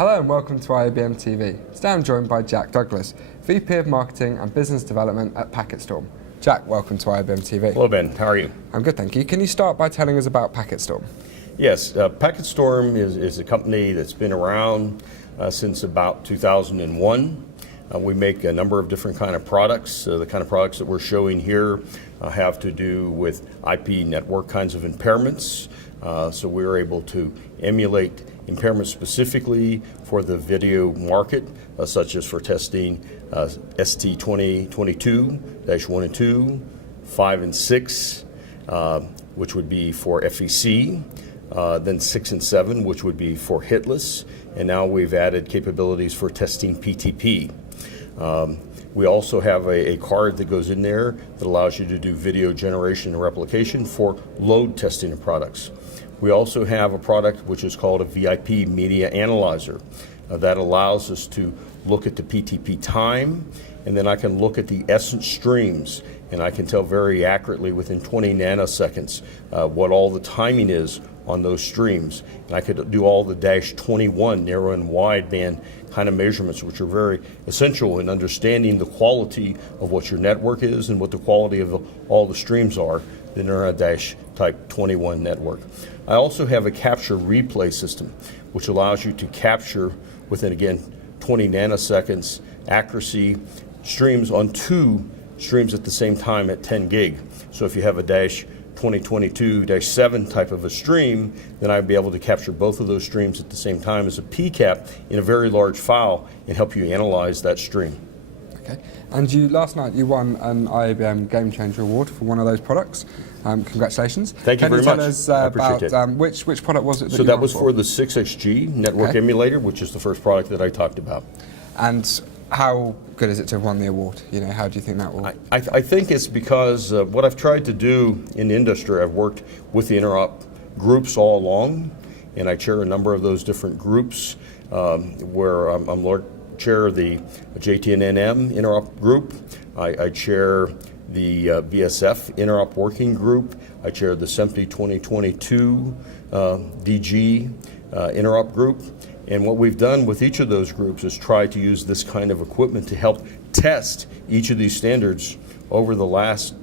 Hello and welcome to IABM TV. Today I'm joined by Jack Douglas, VP of Marketing and Business Development at PacketStorm. Jack, welcome to IABM TV. Hello Ben, how are you? I'm good, thank you. Can you start by telling us about PacketStorm? Yes, PacketStorm is a company that's been around since about 2001. We make a number of different kind of products. The kind of products that we're showing here have to do with IP network kinds of impairments. So we're able to emulate impairments specifically for the video market, such as for testing ST2022-1 and 2, 5 and 6, which would be for FEC, then 6 and 7, which would be for hitless, and now we've added capabilities for testing PTP. We also have a card that goes in there that allows you to do video generation and replication for load testing of products. We also have a product which is called a VIP Media Analyzer that allows us to look at the PTP time, and then I can look at the essence streams, and I can tell very accurately within 20 nanoseconds what all the timing is on those streams. And I could do all the -21 narrow and wideband kind of measurements, which are very essential in understanding the quality of what your network is and what the quality of all the streams are in a type 21 network. I also have a capture replay system, which allows you to capture within, again, 20 nanoseconds accuracy streams on 2 streams at the same time at 10 gig. So if you have a -2022-7 type of a stream, then I'd be able to capture both of those streams at the same time as a PCAP in a very large file and help you analyze that stream. Okay. And last night you won an IABM Game Changer Award for one of those products. Congratulations. Thank you very much. Can you tell us about which product was it that So you that won was for the 6XG network emulator, which is the first product that I talked about. And how good is it to have won the award? You know, how do you think that will? I think it's because what I've tried to do in the industry, I've worked with the interop groups all along, and I chair a number of those different groups where I'm chair of the JTNNM interop group. I chair the BSF interop working group. I chair the SEMPI 2022 DG interop group. And what we've done with each of those groups is try to use this kind of equipment to help test each of these standards over the last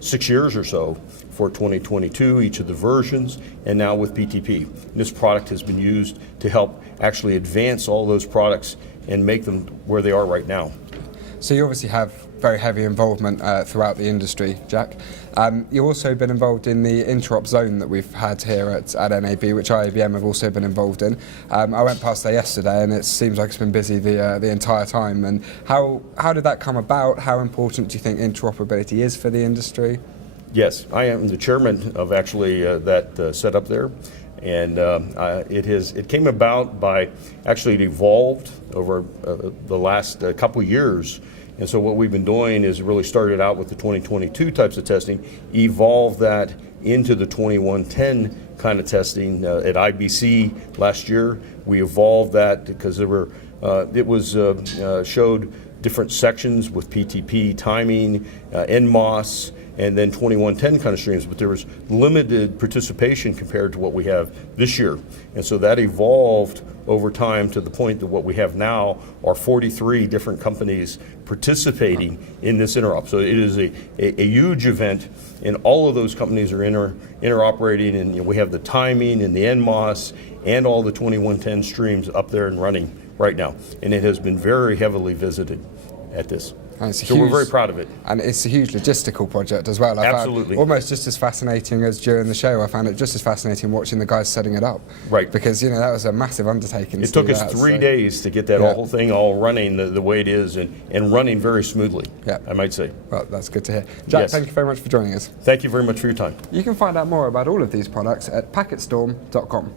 6 years or so for 2022, each of the versions, and now with PTP. And this product has been used to help actually advance all those products and make them where they are right now. So you obviously have very heavy involvement throughout the industry, Jack. You've also been involved in the interop zone that we've had here at NAB, which IABM have also been involved in. I went past there yesterday and it seems like it's been busy the entire time. And how did that come about? How important do you think interoperability is for the industry? Yes, I am the chairman of actually that setup there. And it came about by actually it evolved over the last couple years. And so what we've been doing is really started out with the 2022 types of testing, evolved that into the 2110 kind of testing at IBC last year. We evolved that because showed different sections with PTP timing, NMOS, and then 2110 kind of streams, but there was limited participation compared to what we have this year. And so that evolved over time to the point that what we have now are 43 different companies participating in this interop. So it is a huge event, and all of those companies are interoperating, and we have the timing and the NMOS and all the 2110 streams up there and running right now. And it has been very heavily visited at this. So we're very proud of it. And it's a huge logistical project as well. Absolutely. Almost just as fascinating as during the show. I found it just as fascinating watching the guys setting it up. Right. Because, that was a massive undertaking. It took us 3 days to get that whole thing all running the way it is and running very smoothly, I might say. Well, that's good to hear. Jack, thank you very much for joining us. Thank you very much for your time. You can find out more about all of these products at PacketStorm.com.